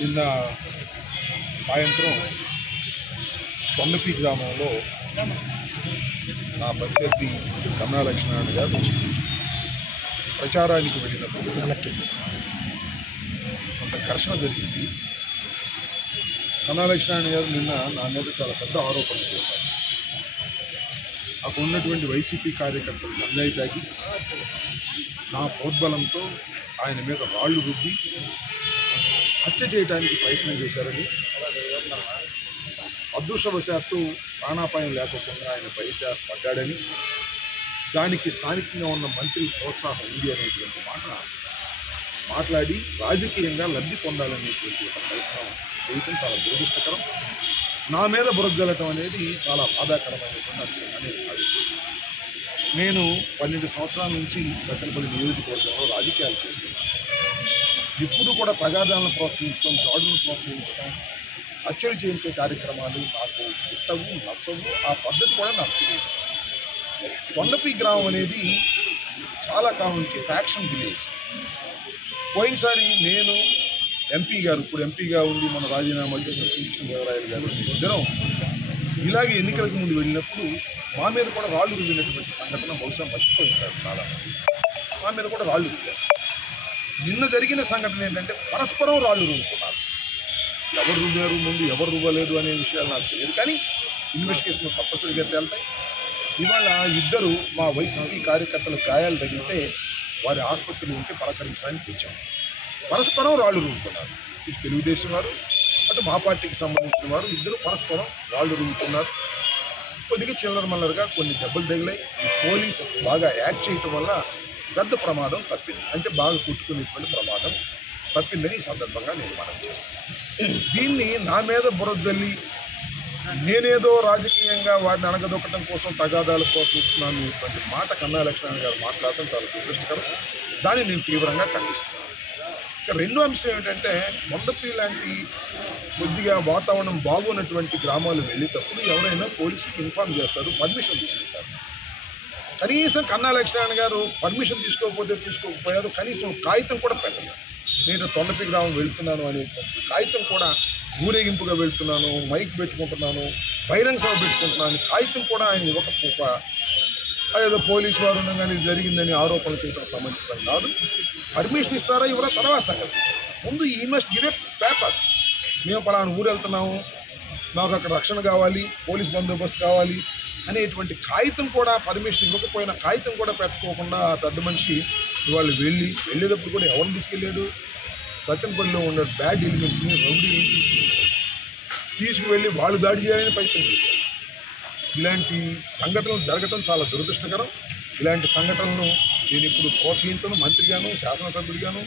నిన్న సాయంత్రం కొండపి గ్రామంలో నా ప్రత్యర్థి కన్నా లక్ష్మీనారాయణ గారు ప్రచారానికి వెళ్ళినప్పుడు కొంత ఘర్షణ జరిగింది. కన్నా లక్ష్మీనారాయణ గారు నిన్న నా మీద చాలా పెద్ద ఆరోపణలు చేశారు. అక్కడ ఉన్నటువంటి వైసీపీ కార్యకర్తలు గంజాయి తాగి నా ప్రోద్బలంతో ఆయన మీద రాళ్లు రుద్ది హత్య చేయడానికి ప్రయత్నం చేశారని, అదృష్టవశాత్తు ప్రాణాపాయం లేకపోకుండా ఆయన బయట పడ్డాడని, దానికి స్థానికంగా ఉన్న మంత్రి ప్రోత్సాహం ఉంది అనేటువంటి మాట మాట్లాడి రాజకీయంగా లబ్ధి పొందాలనేటువంటి ఒక ప్రయత్నం చేయటం చాలా దురదృష్టకరం. నా మీద బురదజల్లటం అనేది చాలా బాధాకరమైనటువంటి అంశం అనేది కాదు. నేను 12 సంవత్సరాల నుంచి సత్తెనపల్లి నియోజకవర్గంలో రాజకీయాలు చేస్తున్నాను. ఇప్పుడు కూడా తగాదాలను ప్రోత్సహించడం, దాడులను ప్రోత్సహించడం, హత్యలు చేయించే కార్యక్రమాలు నాకు ఇష్టము, నచ్చవు. ఆ పద్ధతి కూడా నాకు తెలియదు. కొండపి గ్రామం అనేది చాలా కాలం నుంచి ఫ్యాక్షన్ విలేజ్. పోయినసారి నేను ఎంపీ గారు, ఇప్పుడు ఎంపీగా ఉండి మన రాజీనామా చేసిన శ్రీకృష్ణదేవరాయలు గారు ఇద్దరం ఇలాగే ఎన్నికలకు ముందు వెళ్ళినప్పుడు మా మీద కూడా రాళ్ళు రుద్దినటువంటి సంఘటన బహుశా మర్చిపోయింటారు చాలా. మా మీద కూడా రాళ్ళు రుద్దారు. నిన్న జరిగిన సంఘటన ఏంటంటే పరస్పరం రాళ్ళు రుద్దుతున్నారు. ఎవరు రువ్వారు ముందు, ఎవరు రువ్వలేదు అనే విషయాలు నాకు తెలియదు, కానీ ఇన్వెస్టిగేషన్ తప్పనిసరిగా తేలుతాయి. ఇవాళ ఇద్దరు మా వైసీపీ కార్యకర్తలు గాయాలు తగిలితే వారి ఆసుపత్రిలో ఉంటే పలకరించడానికి తెచ్చాము. పరస్పరం రాళ్ళు రువ్వుతున్నారు. ఇటు తెలుగుదేశం వారు, అటు మా పార్టీకి సంబంధించిన వారు ఇద్దరు పరస్పరం రాళ్ళు రువ్వుతున్నారు. కొద్దిగా చిల్లర మల్లరగా కొన్ని దెబ్బలు తగిలాయి. పోలీసు బాగా యాక్ట్ చేయటం వల్ల పెద్ద ప్రమాదం తప్పింది, అంటే బాగా కుట్టుకునేటువంటి ప్రమాదం తప్పిందని ఈ సందర్భంగా నేను మనం చేస్తాను. దీన్ని నా మీద బురదల్లి నేనేదో రాజకీయంగా వారిని అణగదొక్కడం కోసం తగాదాలు ప్రోత్సహిస్తున్నాను అనేటువంటి మాట కన్నా లక్ష్మీనారాయణ గారు మాట్లాడటం చాలా దురదృష్టకరం. దాన్ని నేను తీవ్రంగా ఖండిస్తున్నాను. ఇక రెండో అంశం ఏమిటంటే, కొండపి లాంటి కొద్దిగా వాతావరణం బాగున్నటువంటి గ్రామాలు వెళ్ళేటప్పుడు ఎవరైనా పోలీసుకి ఇన్ఫార్మ్ చేస్తారు, పర్మిషన్ తీసుకుంటారు. కనీసం కన్నా లక్ష్మీనారాయణ గారు పర్మిషన్ తీసుకోకపోయారు, కనీసం కాగితం కూడా పెట్టలేదు. నేను కొండపి గ్రామం వెళ్తున్నాను అనేటువంటి కాగితం కూడా, ఊరేగింపుగా వెళ్తున్నాను, మైక్ పెట్టుకుంటున్నాను, బహిరంగ సభ పెట్టుకుంటున్నాను, కాగితం కూడా ఆయన ఇవ్వకపోక అదేదో పోలీసు వారు ఉండగానే జరిగిందని ఆరోపణలు చేయడం సమంజసం కాదు. పర్మిషన్ ఇస్తారా ఇవ్వరా తర్వాత సంగతి. ముందు ఈ మస్ట్ గివ్ ఏ పేపర్. మేము పలానా ఊరు వెళ్తున్నాము, మాకు అక్కడ రక్షణ కావాలి, పోలీస్ బందోబస్తు కావాలి అనేటువంటి కాగితం కూడా, పర్మిషన్ ఇవ్వకపోయినా కాగితం కూడా పెట్టుకోకుండా ఆ పెద్ద మనిషి ఇవాళ వెళ్ళేటప్పుడు కూడా ఎవరిని తీసుకెళ్ళాడు, సత్తెనపల్లిలో ఉన్న బ్యాడ్ ఎలిమెంట్స్ని, రౌడీని తీసుకువెళ్ళి వాళ్ళు దాడి చేయాలని ప్రయత్నం చేశారు. ఇలాంటి సంఘటనలు జరగటం చాలా దురదృష్టకరం. ఇలాంటి సంఘటనలను నేను ఇప్పుడు ప్రోత్సహించను. మంత్రిగాను, శాసనసభ్యుడిగాను,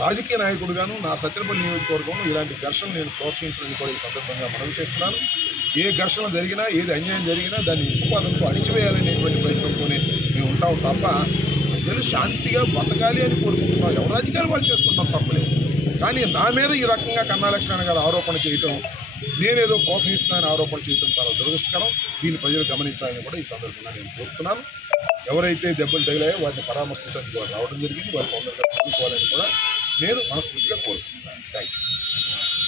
రాజకీయ నాయకుడిగాను నా సత్తెనపల్లి నియోజకవర్గంలో ఇలాంటి ఘర్షణలు నేను ప్రోత్సహించడానికి కూడా ఈ సందర్భంగా మనవి చేస్తున్నాను. ఏ ఘర్షణ జరిగినా, ఏది అన్యాయం జరిగినా దాన్ని ఉత్పాదనకు అణిచివేయాలనేటువంటి ప్రయత్నంతోనే మేము ఉంటాం తప్ప, ప్రజలు శాంతిగా బతకాలి అని కోరుకుంటున్నాం. ఎవరు రాజకీయాలు వాళ్ళు చేసుకుంటాం, తప్పలేదు. కానీ నా మీద ఈ రకంగా కన్నా లక్ష్మీనారాయణ గారు ఆరోపణ చేయటం, నేనేదో ప్రోత్సహిస్తున్నానని ఆరోపణ చేయడం చాలా దురదృష్టకరం. దీన్ని ప్రజలు గమనించాలని కూడా ఈ సందర్భంగా నేను కోరుతున్నాను. ఎవరైతే దెబ్బలు తగిలాయో వారిని పరామర్శించడానికి వారు రావడం జరిగింది. వారు తొందరగా కోరుకోవాలని కూడా నేను మనస్ఫూర్తిగా కోరుకుంటున్నాను. Thank you.